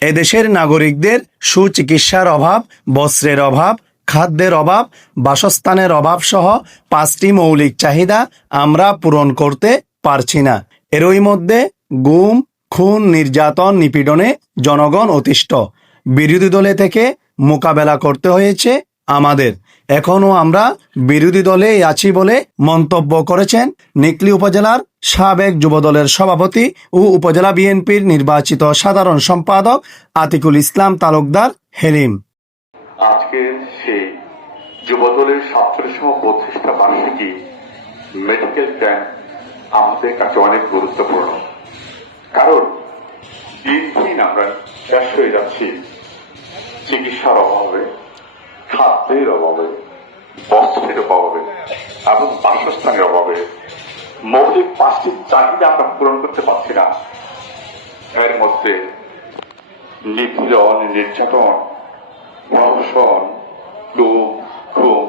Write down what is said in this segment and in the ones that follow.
এদেশের নাগরিকদের সুচিকিৎসার অভাব, বস্ত্রের অভাব, খাদ্যের অভাব, বাসস্থানের অভাব সহ 5টি মৌলিক চাহিদা আমরা পূরণ করতে পারছি না। এরই মধ্যে গুম, খুন, নির্যাতন, নিপীড়নে জনগণ অতিষ্ঠ। বিরোধী দলে থেকে মোকাবেলা করতে হয়েছে আমাদের। এখনও আমরা বিরোধী দলেই আছি বলে মন্তব্য করেছেন নিকলী উপজেলার সাবেক যুবদলের সভাপতি ও উপজেলা বিএনপির নির্বাচিত সাধারণ সম্পাদক আতিকুল ইসলাম তালুকদার হেলিম। আজকে সেই যুবদলের 47তম প্রতিষ্ঠা বার্ষিকী মেডিকেল ক্যাম্প আমাদের কাছে অনেক গুরুত্বপূর্ণ। কারণ দিন দিন আমরা শেষ হয়ে যাচ্ছি চিকিৎসার অভাবে, খাদ্যের অভাবে, বস্ত্রের অভাবে এবং বাসস্থানের অভাবে। মৌলিক 5টি চাহিদা আমরা পূরণ করতে পারছি না। এর মধ্যে নিপীড়ন, নির্যাতন, প্রহসন, খুন,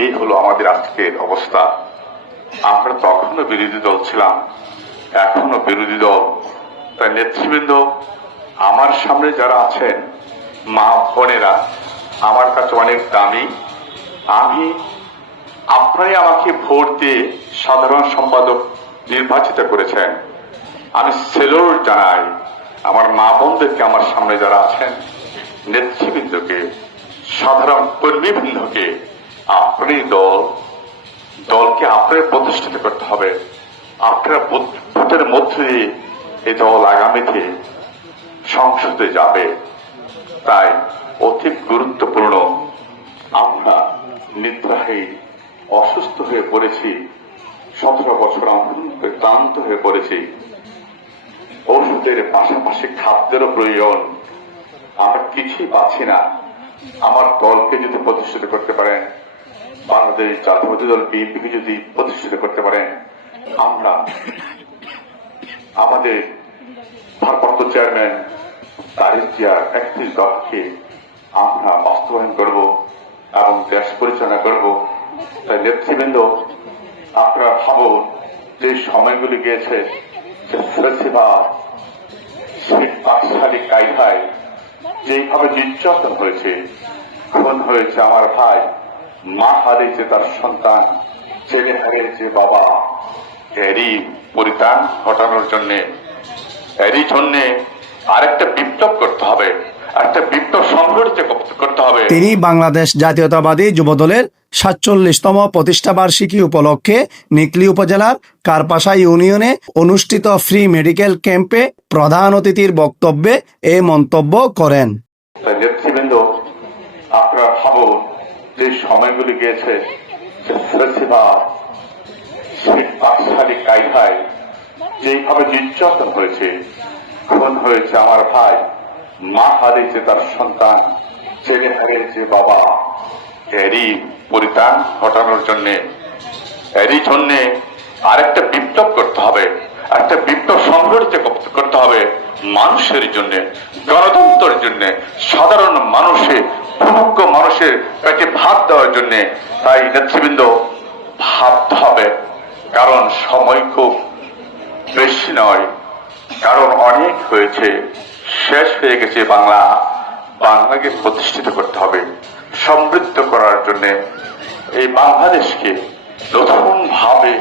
এই হলো আমাদের আজকের অবস্থা। আমরা তখনও বিরোধী দল ছিলাম, এখনো বিরোধী দল। তাই নেতৃবৃন্দ, আমার সামনে যারা আছেন মা বোনেরা আমার কাছে অনেক দামি। আপনারাই আমাকে ভোট দিয়ে সাধারণ সম্পাদক নির্বাচিত করেছেন। আমি সেলুট জানাই আমার মা বোনদেরকে, আমার সামনে যারা আছেন নেতৃবৃন্দকে, সাধারণ কর্মীবৃন্দকে। আপনি দলকে আপনার প্রতিষ্ঠিত করতে হবে। আপনার ভোটের মধ্যে দিয়ে এই দল আগামীতে সংসদে যাবে। তাই অতি গুরুত্বপূর্ণ। আমরা নিদ্রাহীন, অসুস্থ হয়ে পড়েছি। 17 বছর আমরা ক্লান্ত হয়ে পড়েছি। ওষুধের পাশাপাশি খাদ্যেরও প্রয়োজন। আমরা কিছুই পাচ্ছি না। আমার দলকে যদি প্রতিষ্ঠিত করতে পারেন, বাংলাদেশ জাতীয়তাবাদী দল বিএনপিকে যদি প্রতিষ্ঠিত করতে পারেন, আমরা আমাদের ভারপ্রাপ্ত চেয়ারম্যান তারেক জিয়ার 31 দফাকে আমরা বাস্তবায়ন করব এবং দেশ পরিচালনা করব। তাই নেতৃবৃন্দ, আপনারা ভাবুন যে সময়গুলি গিয়েছে, যে ফেসিবাদ সেই বাকশালী কায়দায় যেভাবে নির্যাতন হয়েছে, খুন হয়েছে আমার ভাই, মা হারিয়েছে তার সন্তান, ছেলে হারিয়েছে বাবা। এরই পরিত্রাণ ঘটানোর জন্যে আরেকটা বিপ্লব করতে হবে, একটা বিপ্লব সংগঠিত করতে হবে। তিনি বাংলাদেশ জাতীয়তাবাদী যুবদলের 47তম প্রতিষ্ঠা বার্ষিকী উপলক্ষে নিকলী উপজেলার কারপাশা ইউনিয়নে অনুষ্ঠিত ফ্রি মেডিকেল ক্যাম্পে প্রধান অতিথির বক্তব্যে এ মন্তব্য করেন। নেতৃবৃন্দ, আপনারা ভাবুন যে সময়গুলি গিয়েছে, যে ফেসিবাদ সেই বাকশালী কায়দায় যেভাবে নির্যাতন হয়েছে, খুন হয়েছে আমার ভাই, মা হারিয়েছে তার সন্তান, ছেলে হারিয়েছে বাবা। এরই পরিত্রাণ ঘটানোর জন্যে আরেকটা বিপ্লব করতে হবে, একটা বিপ্লব সংগঠিত করতে হবে মানুষের জন্য, গণতন্ত্রের জন্য, সাধারণ মানুষের, ভূমিজ্ঞ মানুষের পেটে ভাত দেওয়ার জন্য। তাই নেতৃবৃন্দ, ভাবতে হবে। কারণ সময় খুব বেশি নয়, কারণ অনেক হয়েছে, শেষ হয়ে গেছে। বাংলাকে প্রতিষ্ঠিত করতে হবে, সমৃদ্ধ করার জন্য, এই বাংলাদেশকে নতুন ভাবে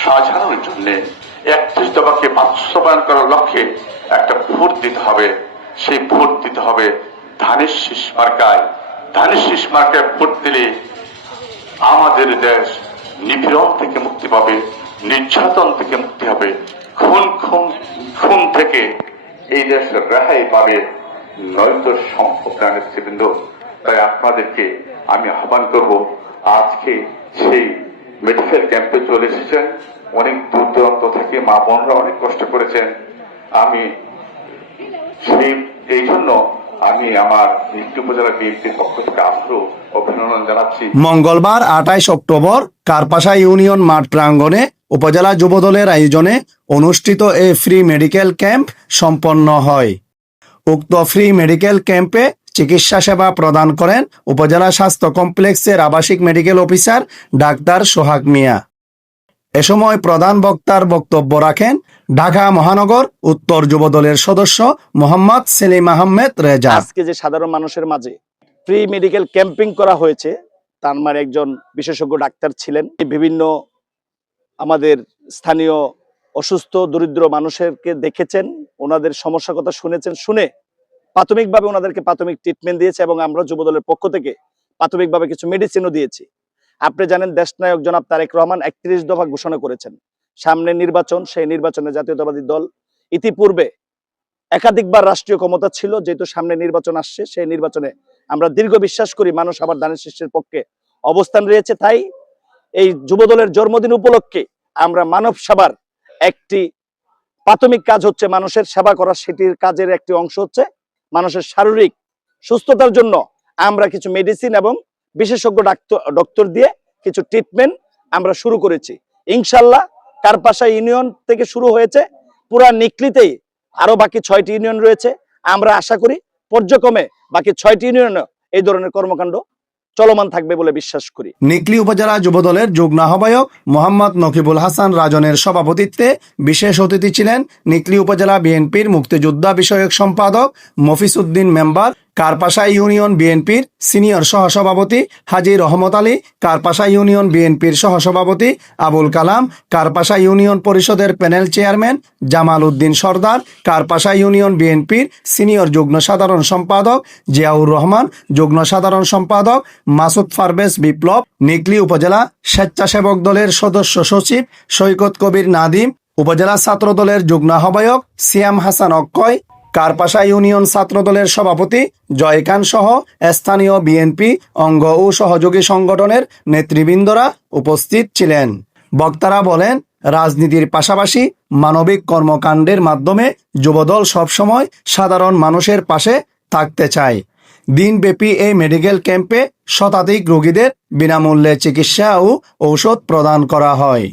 সাজানোর জন্য 31 দফাকে বাস্তবায়ন করার লক্ষ্যে একটা ভোট দিতে হবে। সেই ভোট দিতে হবে ধানের শীষ মার্কায়। ধানের শীষ মার্কায় ভোট দিলে আমাদের দেশ নিপীড়ন থেকে মুক্তি পাবে, নির্যাতন থেকে মুক্তি হবে, খুন থেকে এই দেশ রেহাই পাবে, নয়তো সম্ভব না। নেতৃবৃন্দ, তাই আপনাদেরকে আমি আহ্বান করব, আজকে সেই মেডিকেল ক্যাম্পে চলে এসেছেন। অনেক দূর দূরান্ত থেকে মা বোনরা অনেক কষ্ট করেছেন। আমি এই জন্য আমি আমার নিকলী উপজেলা বিএনপির পক্ষ থেকে আবারও অভিনন্দন জানাচ্ছি। মঙ্গলবার 28 অক্টোবর কারপাশা ইউনিয়ন মাঠ প্রাঙ্গণে উপজেলা যুবদলের আয়োজনে অনুষ্ঠিত এই ফ্রি মেডিকেল ক্যাম্প সম্পন্ন হয়। উক্ত ফ্রি মেডিকেল ক্যাম্পে চিকিৎসা সেবা প্রদান করেন উপজেলা স্বাস্থ্য কমপ্লেক্সের আবাসিক মেডিকেল অফিসার ডাক্তার সোহাগ মিয়া। এ সময় প্রধান বক্তার বক্তব্য রাখেন ঢাকা মহানগর উত্তর যুবদলের সদস্য মোহাম্মদ সেলিম আহমেদ রেজা। আজকে যে সাধারণ মানুষের মাঝে ফ্রি মেডিকেল ক্যাম্পিং করা হয়েছে, তার মানে একজন বিশেষজ্ঞ ডাক্তার ছিলেন। বিভিন্ন আমাদের স্থানীয় অসুস্থ দরিদ্র মানুষেরকে দেখেছেন, ওনাদের সমস্যার কথা শুনেছেন, শুনে প্রাথমিকভাবে ওনাদেরকে প্রাথমিক ট্রিটমেন্ট দিয়েছে এবং আমরা যুবদলের পক্ষ থেকে প্রাথমিকভাবে কিছু মেডিসিনও দিয়েছি। আপনি জানেন দেশনায়ক জনাব তারেক রহমান 31 দফা ঘোষণা করেছেন। সামনে নির্বাচন, সেই নির্বাচনে জাতীয়তাবাদী দল ইতিপূর্বে একাধিকবার রাষ্ট্রীয় ক্ষমতা ছিল, যেহেতু সামনে নির্বাচন আসছে, সেই নির্বাচনে আমরা দীর্ঘ বিশ্বাস করি মানুষ আবার দানের শীর্ষের পক্ষে অবস্থান রয়েছে। তাই এই যুবদলের জন্মদিন উপলক্ষে আমরা মানব সেবার একটি প্রাথমিক কাজ হচ্ছে মানুষের সেবা করা, সেটির কাজের একটি অংশ হচ্ছে মানুষের শারীরিক সুস্থতার জন্য আমরা কিছু মেডিসিন এবং বিশেষজ্ঞ ডক্টর দিয়ে কিছু ট্রিটমেন্ট আমরা শুরু করেছি। ইনশাল্লাহ কারপাশা ইউনিয়ন থেকে শুরু হয়েছে, পুরা নিকলিতেই আরো বাকি 6টি ইউনিয়ন রয়েছে। আমরা আশা করি পর্যায়ক্রমে বাকি 6টি ইউনিয়নে এই ধরনের কর্মকাণ্ড চলমান থাকবে বলে বিশ্বাস করি। নিকলি উপজেলা যুবদলের যুগ্ম আহ্বায়ক মোহাম্মদ নকিবুল হাসান রাজনের সভাপতিত্বে বিশেষ অতিথি ছিলেন নিকলি উপজেলা বিএনপির মুক্তিযোদ্ধা বিষয়ক সম্পাদক মফিজ উদ্দিন মেম্বার, কারপাশা ইউনিয়ন বিএনপির সিনিয়র সহসভাপতি হাজী রহমত আলী, কারপাশা ইউনিয়ন বিএনপির সহসভাপতি আবুল কালাম, কারপাশা ইউনিয়ন পরিষদের প্যানেল চেয়ারম্যান জামাল উদ্দিন সর্দার, কারপাশা ইউনিয়ন বিএনপির সিনিয়র যুগ্ম সাধারণ সম্পাদক জিয়াউর রহমান, যুগ্ম সাধারণ সম্পাদক মাসুদ পারভেজ বিপ্লব, নিকলি উপজেলা স্বেচ্ছাসেবক দলের সদস্য সচিব সৈকত কবির নাদিম, উপজেলা ছাত্র দলের যুগ্ম আহ্বায়ক সিয়াম হাসান অক্ষয়, কারপাশা ইউনিয়ন ছাত্রদলের সভাপতি জয়কান সহ স্থানীয় বিএনপি অঙ্গ ও সহযোগী সংগঠনের নেতৃবৃন্দরা উপস্থিত ছিলেন। বক্তারা বলেন, রাজনীতির পাশাপাশি মানবিক কর্মকাণ্ডের মাধ্যমে যুবদল সবসময় সাধারণ মানুষের পাশে থাকতে চায়। দিনব্যাপী এই মেডিকেল ক্যাম্পে শতাধিক রোগীদের বিনামূল্যে চিকিৎসা ও ঔষধ প্রদান করা হয়।